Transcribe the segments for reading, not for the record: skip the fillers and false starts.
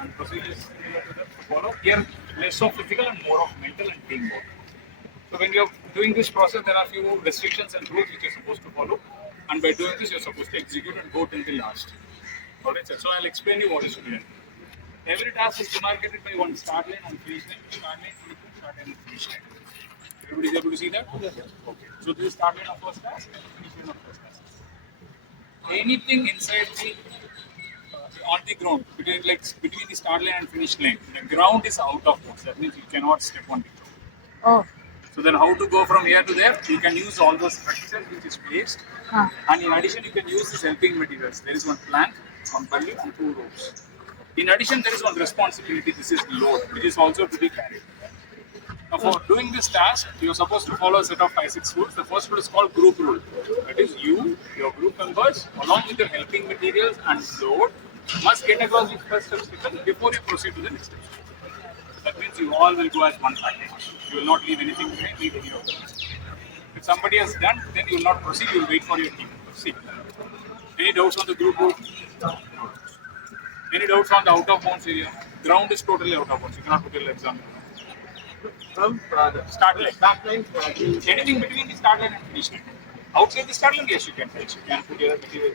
and procedures similar to that to follow. Here, less of physical and more of mental and teamwork. So when you're doing this process, there are few restrictions and rules which you're supposed to follow. And by doing this, you're supposed to execute and go till the last. Alright, sir. So I'll explain you what is to be done. Every task is demarcated by one start line and finish line. Start line, start line, and finish line. Everybody is able to see that? Yes. Okay. So this is start line of first task and finish line of first task. Anything inside the on the ground between the start line and finish line, the ground is out of bounds. That means you cannot step on the ground. Oh. So then how to go from here to there? You can use all those structures which is placed. And in addition, you can use these helping materials. There is one plank, one pulley, and 2 ropes. In addition, there is one responsibility. This is load, which is also to be carried. Now, for doing this task, you are supposed to follow a set of 5-6 rules. The first rule is called group rule. That is, you, your group members, along with your helping materials and load, must get across the first obstacle before you proceed to the next step. That means you all will go as one package. You will not leave anything behind, leave any of them. If somebody has done, then you will not proceed, you will wait for your team to see. Any doubts on the group rule? Any doubts on the out of bounds area? Ground is totally out of bounds. You cannot put your legs on. From the Start line. back line, Anything between the start line and finish line. Outside the start line, yes, you can touch. You can put your material.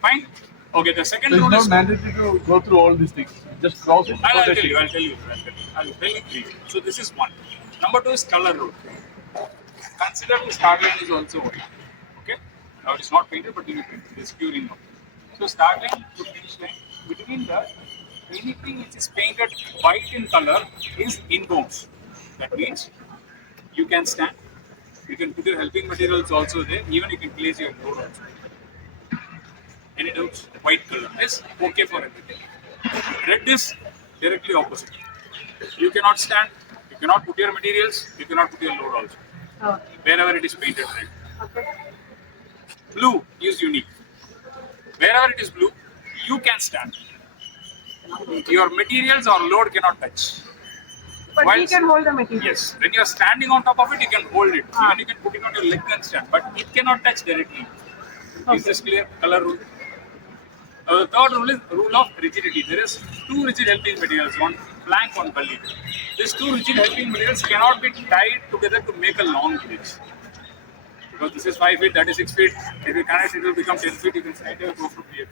Fine. Okay, the second so it's rule not is. mandatory to go through all these things. Just cross it. I'll tell you. I'll tell you briefly. So this is one. Number 2 is color rule. Consider the start line is also white. Okay. Now it is not painted, but you need paint. It is curing now. So start line to finish line. Between that, anything which is painted white in color is inbounds. That means you can stand. You can put your helping materials also there. Even you can place your load also. Any doubts? White color is okay for everything. Red is directly opposite. You cannot stand, you cannot put your materials, you cannot put your load also. Oh. Wherever it is painted red. Okay. Blue is unique. Wherever it is blue, you can stand. Your materials or load cannot touch. But While- we can hold the material. Yes, when you are standing on top of it, you can hold it. Even you can put it on your leg and stand, but it cannot touch directly. Is this clear? Color rule. The third rule is rule of rigidity. There is 2 rigid helping materials, one plank, one pulley. These 2 rigid helping materials cannot be tied together to make a long bridge. Because this is 5 feet, that is 6 feet. If you connect, it will become 10 feet. You can slide it go from 8 feet.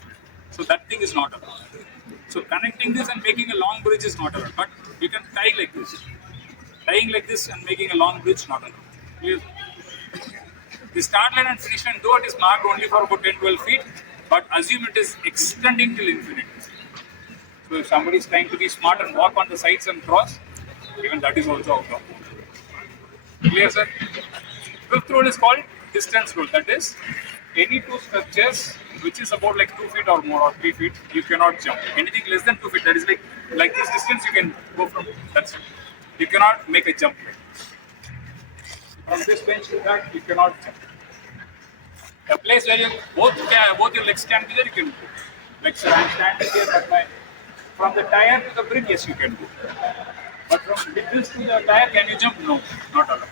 So that thing is not allowed. So connecting this and making a long bridge is not allowed. But you can tie like this. Tying like this and making a long bridge not allowed. Clear? The start line and finish line, though it is marked only for about 10-12 feet, but assume it is extending till infinity. So if somebody is trying to be smart and walk on the sides and cross, even that is also out of bounds. Clear, sir? Fifth rule is called distance rule. That is, any 2 structures which is about like 2 feet or more or 3 feet, you cannot jump. Anything less than 2 feet, that is like this distance, you can go from. That's it. You cannot make a jump. From this bench to that, you cannot jump. A place where both your legs can be there, you can go. Like, sir, I'm standing here, but from the tire to the bridge, yes, you can go. But from this to the tire, can you jump? No, not allowed.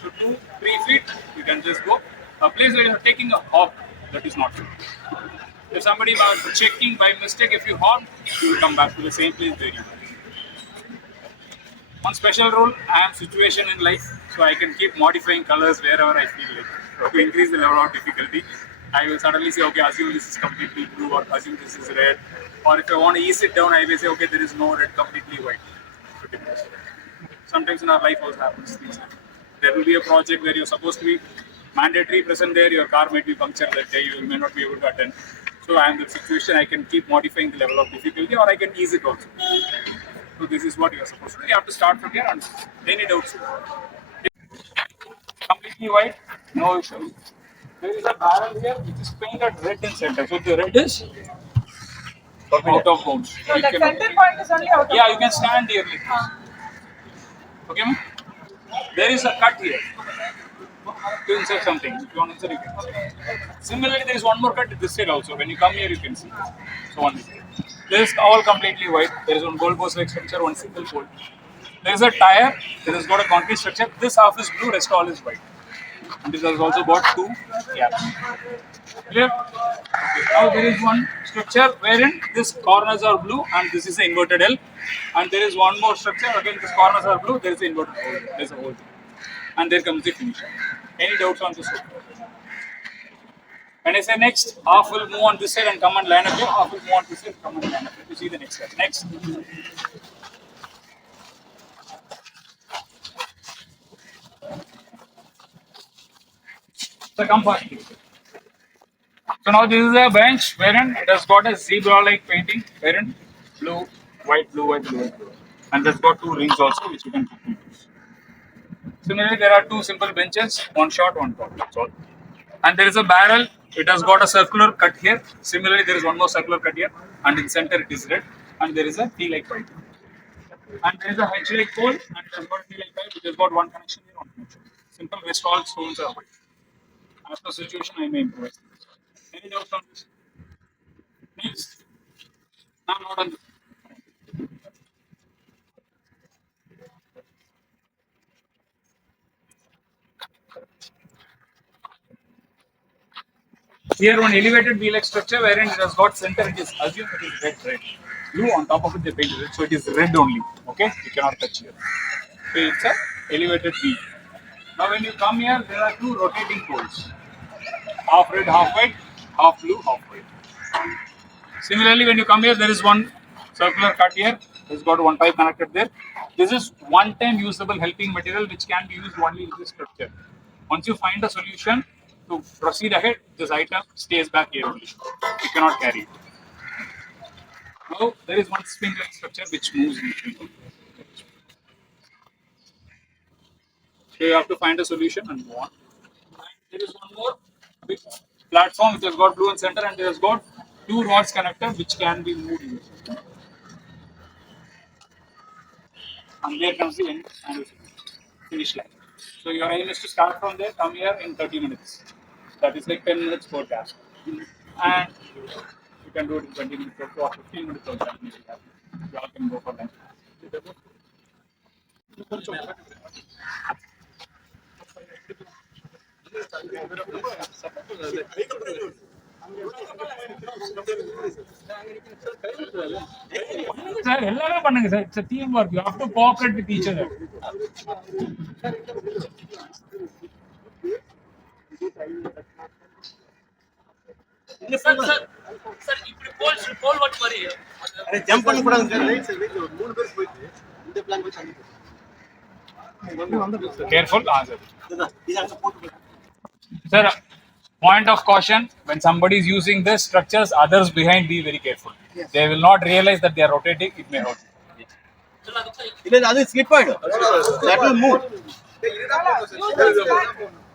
So 2-3 feet, you can just go. A place where you're taking a hop, that is not good. If somebody was checking by mistake, if you hop, you will come back to the same place where you were. One special rule, I am situation in life, so I can keep modifying colors wherever I feel like. To increase the level of difficulty, I will suddenly say, okay, assume this is completely blue, or assume this is red. Or if I want to ease it down, I will say, okay, there is no red, completely white. Sometimes in our life also happens things. There will be a project where you're supposed to be mandatory present there, your car might be punctured that day, you may not be able to attend. So I am in the situation, I can keep modifying the level of difficulty, or I can ease it also. So this is what you are supposed to do. You have to start from here and any doubts. Completely white, no issue. There is a barrel here which is painted red in center. So the red is out of bounds. So the center point is only out of Yeah, you can stand here like this. Okay, ma'am? There is a cut here to insert something. If you want to insert, you can insert. Similarly, there is one more cut this side also. When you come here, you can see. So one is here. This is all completely white. There is one gold post like structure, one single pole. There is a tire. There is got a concrete structure. This half is blue, rest all is white. And this has also got 2 gaps. Clear? Okay. Now there is one structure wherein this corners are blue and this is the inverted L. And there is one more structure, again these corners are blue, there is the inverted hole. There is a hole. And there comes the finisher. Any doubts on this one? When I say next, half will move on this side and come and line up here, half will move on this side and come and line up here. You see the next step. Next. So come first. So now this is a bench wherein it has got a zebra-like painting, wherein blue, white, blue, white, blue, white, blue. And that's got 2 rings also which you can quickly use. Similarly, there are 2 simple benches, one short, one tall. That's all. And there is a barrel. It has got a circular cut here. Similarly, there is one more circular cut here, and in center it is red. And there is a T-like pipe. And there is a H-like pole, and it has got a T-like pipe, which has got one connection here, one connection. Simple. Rest all stones are white. As per situation, I may improvise. Any doubts on this? Next. Now not on this. Here one elevated V-like structure wherein it has got center, it is assumed it is red. Blue on top of it they painted it, so it is red only. Okay, you cannot touch here. So it's a elevated V. Now when you come here, there are 2 rotating poles. Half red, half white, half blue, half white. Similarly, when you come here, there is one circular cut here. It's got one pipe connected there. This is one-time usable helping material which can be used only in this structure. Once you find a solution to proceed ahead, this item stays back here only. You cannot carry it. Now, there is one spring-like structure which moves in between. So you have to find a solution and move on. And there is one more big platform which has got blue in center and it has got 2 rods connected which can be moved in. And there comes the end and finish line. So your aim is to start from there, come here in 30 minutes. That is like 10 minutes per task. And you can do it in 20 minutes or 15 minutes or that. You all can go for that. Sir எல்லாமே பண்ணுங்க sir. It's a teamwork. You have to cooperate with each other. Sir இப்படி போல் what மாதிரி अरे jump பண்ண கூடாது sir. Right sir wait ஒரு 3 பேர் போயிட்டு இந்த பிளான் போய் சந்திப்போம். Careful. Sir. இது அங்க போட்டு Sir, point of caution, when somebody is using this structures, others behind be very careful. Yes. They will not realize that they are rotating, it may hurt. இல்ல அது ஸ்லிப் ஆயிடும். That will move.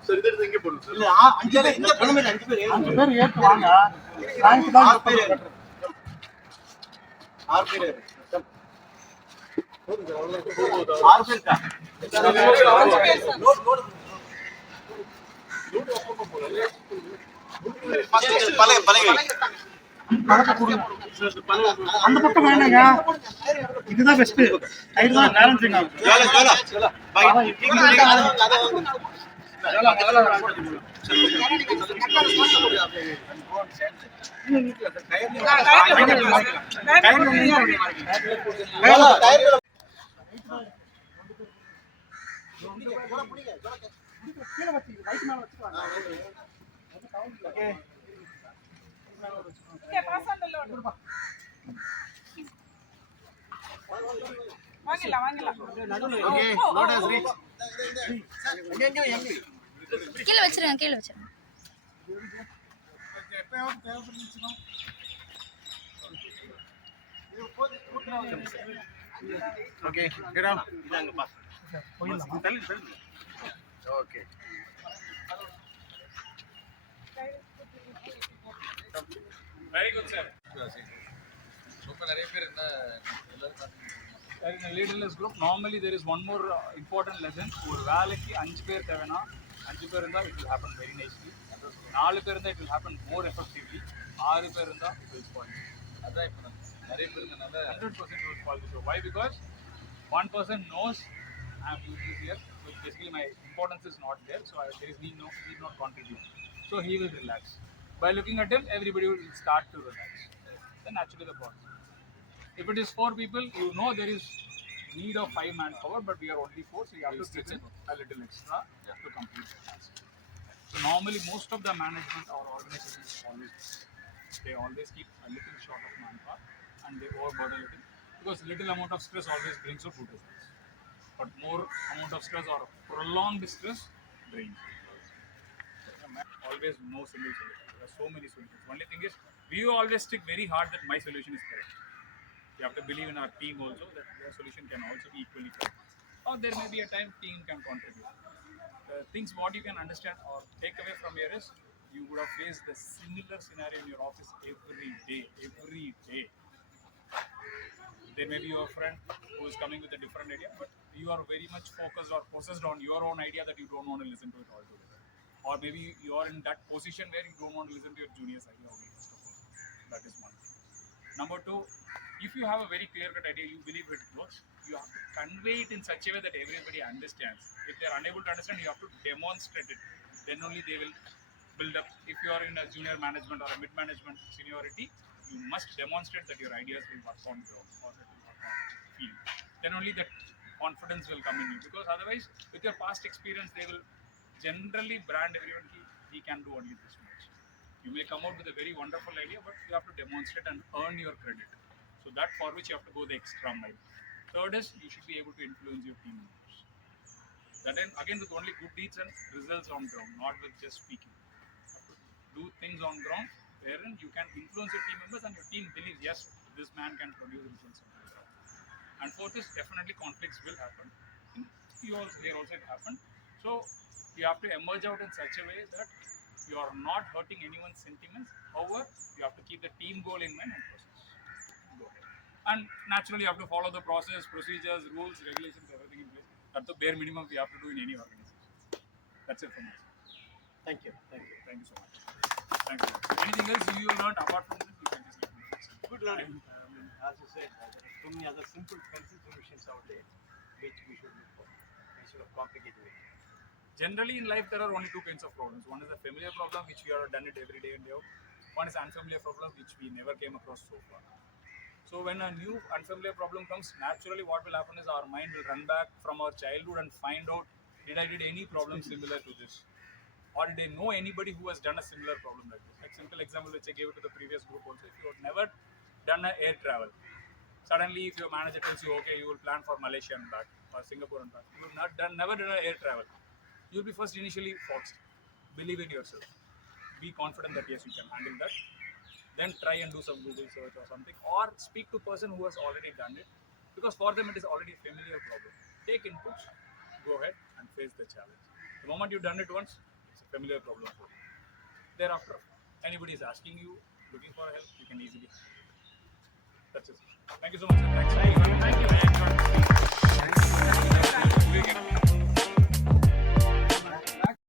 Sir இது எங்க போடுங்க sir? இல்ல அஞ்சு பேர் இந்த பொண்ணு மேல 5 பேர் ஏறு. 5 பேர் ஏத்து வாங்க. ரேங்க் தான் 6 பேர் ஏறு. 6 பேர் ஏறு. 6 பேர் தான். அந்த பக்கம் வேணாங்க. இதுதான் பெஸ்ட். சைடு தான் பேலன்சிங் ஆகும். கீழே வச்சிருங்க ஓகே கேடா இதாங்க பாஸ் போயிடலாம் தள்ளி okay Very good, sir. In a leaderless group, normally there is one more important lesson. ஒரு வேலைக்கு 5 பேர் தேவைனா 5 பேர் இருந்தா it will happen very nicely. 4 பேர் இருந்தா it will happen more effectively. 6 பேர் இருந்தா it will spoil. அதான் இப்போ நிறைய பேர் இருந்தனால 100% will spoil the show. Why? Because one person knows I am using here. So basically my importance is not there, so there is need not contribute. So he will relax. By looking at him, everybody will start to relax. Then naturally the process. If it is 4 people, you know there is need of 5 manpower, but we are only 4, so you have to give in a little extra to complete the task. So normally most of the management or organizations they always keep a little short of manpower and they overburden a little because little amount of stress always brings up good results. But more amount of stress or prolonged stress drains. Always no single solution. There are so many solutions. Only thing is we always stick very hard that my solution is correct. We have to believe in our team also that their solution can also be equally correct. Or there may be a time team can contribute. Things what you can understand or take away from here is you would have faced the similar scenario in your office every day. There may be your friend who is coming with a different idea, but you are very much focused or possessed on your own idea that you don't want to listen to it altogether. Or maybe you are in that position where you don't want to listen to your junior's idea only, first of all. That is one thing. Number 2, if you have a very clear-cut idea, you believe it works, you have to convey it in such a way that everybody understands. If they are unable to understand, you have to demonstrate it. Then only they will build up. If you are in a junior management or a mid-management seniority, you must demonstrate that your ideas will work on ground or it will work on field. Then only that confidence will come in you. Because otherwise, with your past experience, they will generally brand everyone, he can do only this much. You may come out with a very wonderful idea, but you have to demonstrate and earn your credit. So that for which you have to go the extra mile. Third is you should be able to influence your team members. That again with only good deeds and results on ground, not with just speaking. You have to do things on ground wherein you can influence your team members and your team believes yes, this man can produce results on the ground. And fourth is definitely conflicts will happen. Here also it happened. So you have to emerge out in such a way that you are not hurting anyone's sentiments. However, you have to keep the team goal in mind and process. Go ahead. And naturally, you have to follow the process, procedures, rules, regulations, everything in place. That's the bare minimum we have to do in any organization. That's it from us. Thank you. Thank you so much. Thank you. Anything else you learned apart from this, you can just let me know. Good learning. As you said, there are so many other simple, pencil solutions out there which we should look for instead of complicating it. Generally in life, there are only 2 kinds of problems. One is a familiar problem, which we have done it every day and day out. One is unfamiliar problem, which we never came across so far. So when a new unfamiliar problem comes, naturally what will happen is our mind will run back from our childhood and find out, did I did any problem similar to this? Or did I know anybody who has done a similar problem like this? Like simple example which I gave it to the previous group also. If you have never done an air travel, suddenly if your manager tells you, okay, you will plan for Malaysia and back or Singapore and back, you have never done an air travel. You'll be first initially foxed. Believe in yourself. Be confident that yes, you can handle that. Then try and do some Google search or something, or speak to a person who has already done it, because for them it is already a familiar problem. Take inputs, go ahead and face the challenge. The moment you've done it once, it's a familiar problem for you. Thereafter, anybody is asking you, looking for help, you can easily handle it. That's it. Thank you so much. Thanks. Thank you. I enjoyed.